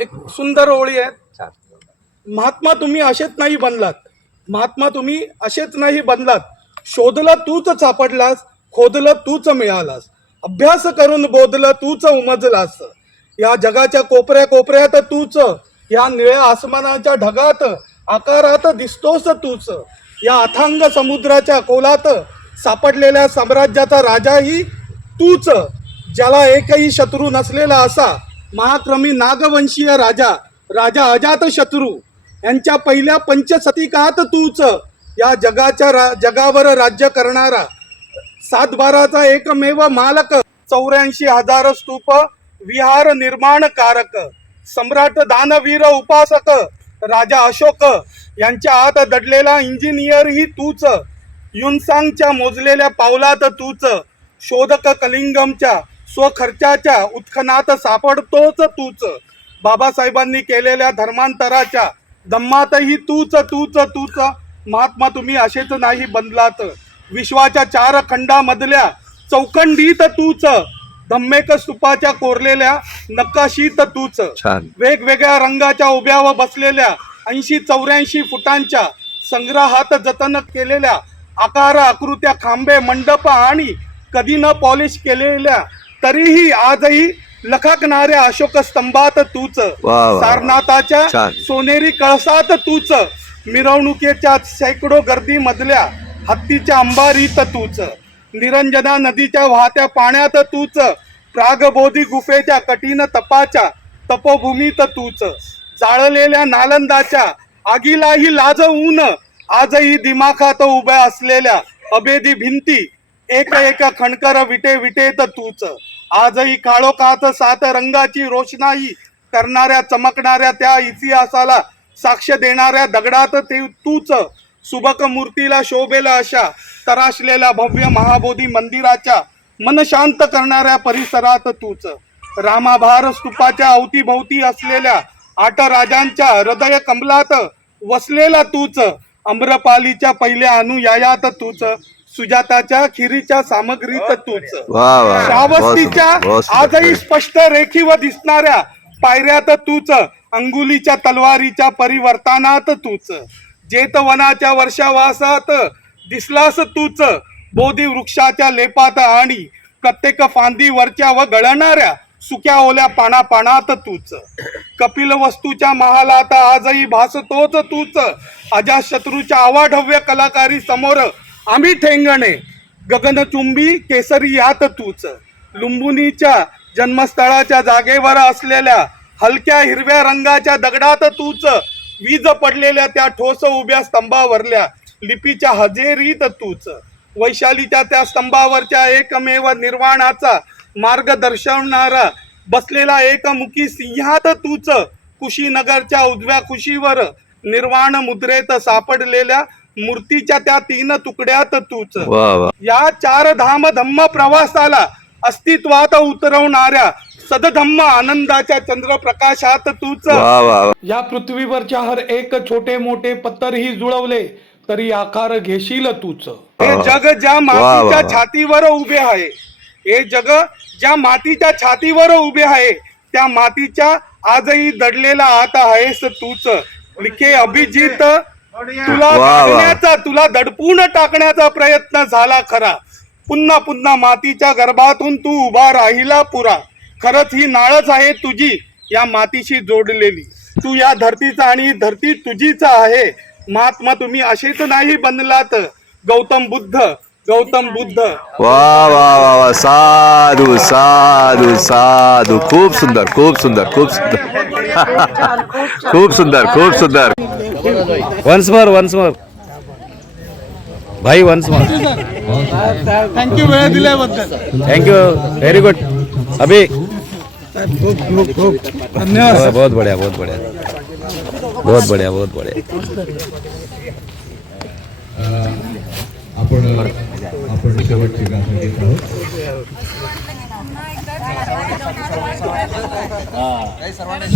एक सुंदर ओळी आहेत महात्मा तुम्ही असेच नाही बनलात. महात्मा तुम्ही असेच नाही बनलात. शोधलं तूच सापडलास खोदलं तूच मिळालास. अभ्यास करून बोधलं तूच उमजलास. या जगाच्या कोपऱ्या कोपऱ्यात तूच या निळ्या आसमानाच्या ढगात आकारात दिसतोस तूच. या अथांग समुद्राच्या खोलात सापडलेल्या साम्राज्याचा राजाही तूच ज्याला एकही शत्रू नसलेला असा. महाक्रमी नागवंशीय राजा राजा अजात शत्रू यांच्या पहिल्या पंचसतिकात तूच या जगाच्या रा जगावर राज्य करणारा सातबाराचा एकमेव मालक चौऱ्याऐंशी हजार स्तूप विहार निर्माण कारक सम्राट दानवीर उपासक राजा अशोक यांच्या आत दडलेला इंजिनियर ही तूच युनसांगच्या मोजलेल्या पावलात तूच शोधक कलिंगमच्या स्वखर्चाच्या उत्खनात सापडतोच तूच. बाबासाहेबांनी केलेल्या धर्मांतराच्या दम्मातही तूच तूच तूच. महात्मा तुम्ही असेच नाही बनलात विश्वाच्या चार खंडामधल्या चौखंडीत तूच. धम्मेक स्तूपाच्या कोरलेल्या नकाशीत तूच. वेगवेगळ्या रंगाच्या उभ्या व बसलेल्या ऐंशी चौऱ्याऐंशी फुटांच्या संग्रहात जतन केलेल्या आकार आकृत्या खांबे मंडप आणि कधी न पॉलिश केलेल्या तरीही आजही लखाकणाऱ्या अशोक स्तंभात तूच. सारनाथाच्या. सोनेरी कळसात तूच मिरवणुकीच्या शेकडो गर्दी मधल्या हत्तीच्या अंबारीत तूच निरंजना नदीच्या वाहत्या पाण्यात तूच प्रागबोधी गुफेच्या कठीण तपाच्या तपोभूमीत तूच जाळलेल्या नालंदाच्या आगीलाही लाजवून आजही दिमाखात उभ्या असलेल्या अभेदी भिंती एक एक खणकर विटे विटेत तूच आजही काळोखात सात रंगाची रोषणाई करणाऱ्या चमकणाऱ्या त्या इतिहासाला साक्ष देणाऱ्या दगडात ते तूच सुबक मूर्तीला शोभेला अशा तराशलेल्या भव्य महाबोधी मंदिराच्या मन शांत करणाऱ्या परिसरात तूच. रामाभार स्तूपाच्या अवतीभोवती असलेल्या आठ राजांच्या हृदय कमलात वसलेला तूच. अम्रपालीच्या पहिल्या अनुयायात तूच. सुजाताच्या खिरीच्या सामग्रीत तूच वा वा श्रावस्तीच्या आजही. स्पष्ट रेखीव दिसणाऱ्या पायऱ्यात तूच अंगुलीच्या तलवारीच्या परिवर्तनात तूच जेतवनाच्या वर्षावासात दिसलास तूच बोधी वृक्षाच्या लेपात आणि प्रत्येक फांदीवरच्या व गळणाऱ्या सुक्या ओल्या पाना पानात तूच कपिल वस्तूच्या महालात आजही भासतोच तूच अजाशत्रूच्या आवाढव्य कलाकारी समोर आम्ही ठेंगणे गगनचुंबी केसरी यात तूच. लुंबुनीच्या जन्मस्थळाच्या जागेवर असलेल्या हलक्या हिरव्या रंगाच्या दगडात तूच. वीज पडलेल्या त्या ठोस उभ्या स्तंभावरल्या लिपीच्या हजेरीत तूच. वैशालीच्या त्या स्तंभावरच्या एकमेव निर्वाणाचा मार्ग दर्शवणारा बसलेला एकमुखी सिंहात तूच. कुशीनगरच्या उजव्या कुशीवर निर्वाण मुद्रेत सापडलेल्या मूर्तीच्या त्या तीन तुकड्यात तूच. या चार धाम धम्म प्रवासाला अस्तित्वात उतरवणाऱ्या सदधम्म आनंदाच्या चंद्रप्रकाशात तूच. या पृथ्वीवरच्या हर एक छोटे मोठे पत्तरही जुळवले तरी आकार घेशील तूच. हे जग ज्या मातीच्या. छातीवर उभे आहे हे जग ज्या मातीच्या छातीवर उभे आहे त्या मातीच्या आजही दडलेला आता आहेस तूच. लिखे अभिजित तुला. गाडण्याचा तुला दडपून टाकण्याचा प्रयत्न झाला खरा. पुन्हा पुन्हा मातीच्या गर्भातून तू उभा राहिला पुरा. खरंच ही नाळच आहे तुझी या मातीशी जोडलेली. तू या धरतीचा आणि ही धरती तुझीच आहे. महात्मा तुम्ही असेच नाही बनलात. गौतम बुद्ध गौतम बुद्ध. वा वा वा वा. साधू साधू साधू. खूप सुंदर खूप सुंदर खूप सुंदर. खूप सुंदर खूप सुंदर. वन्स मोर वन्स मोर भाई वन्स मोर थँक्यू वेळ दिल्याबद्दल थैंक यू वेरी गुड अभी खूप खूप खूप धन्यवाद बहुत बढ़िया बहुत बढ़िया बहुत बढ़िया बहुत बढ़िया आपण आपण शेवटची गाथा घेत आहोत. सर्वांनी